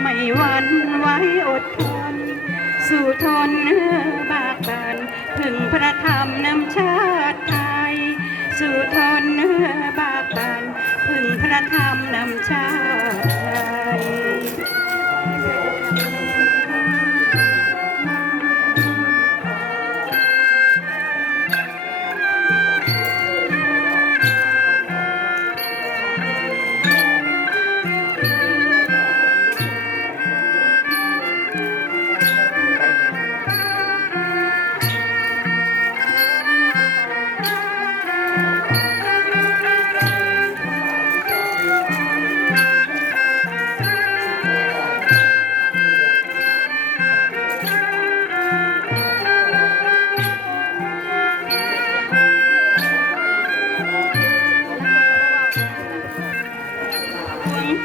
ไม่หวั่นไหวอดทน สู่ทนเนื้อบากบันถึงพระธรรมนำชาติไทย สู่ทนเนื้อบากบันถึงพระธรรมนำชาติ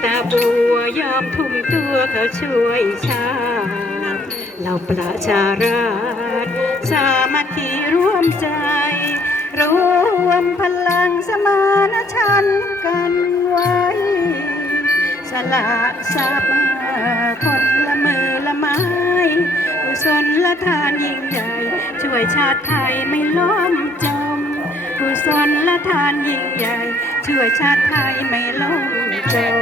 ตาบัวยอมทุ่มตัวเขาช่วยชาติเราประชาราชสามัคคีร่วมใจ รวมพลังสมานฉันท์กันไว้ สละทรัพย์คนละมือละไม้กุศลละทานยิ่งใหญ่ ช่วยชาติไทยไม่ล้มจมกุศลละทานยิ่งใหญ่ ช่วยชาติไทยไม่ล้มจม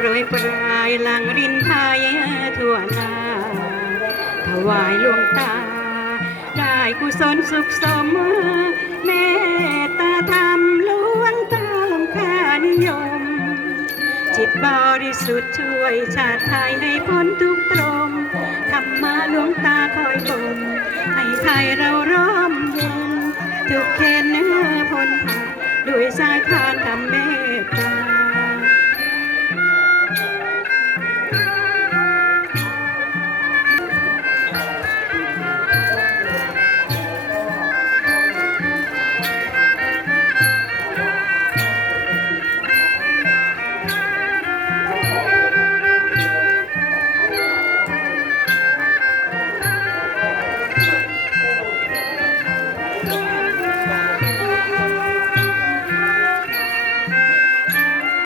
ปรยปรายหลังรินไทยทั่วนาถวายหลวงตา ได้กุศลสุขสมเมตตาธรรมหลวงตาลำคานิยม จิตบริสุทธิ์ช่วยชาติไทยให้พ้นทุกข์ตรมธรรมาหลวงตาคอยบ่มให้ไทยเราร่มเย็นทุกเขนเนื้อพ้นผ่านด้วยสายทานธรรมเมต ตาข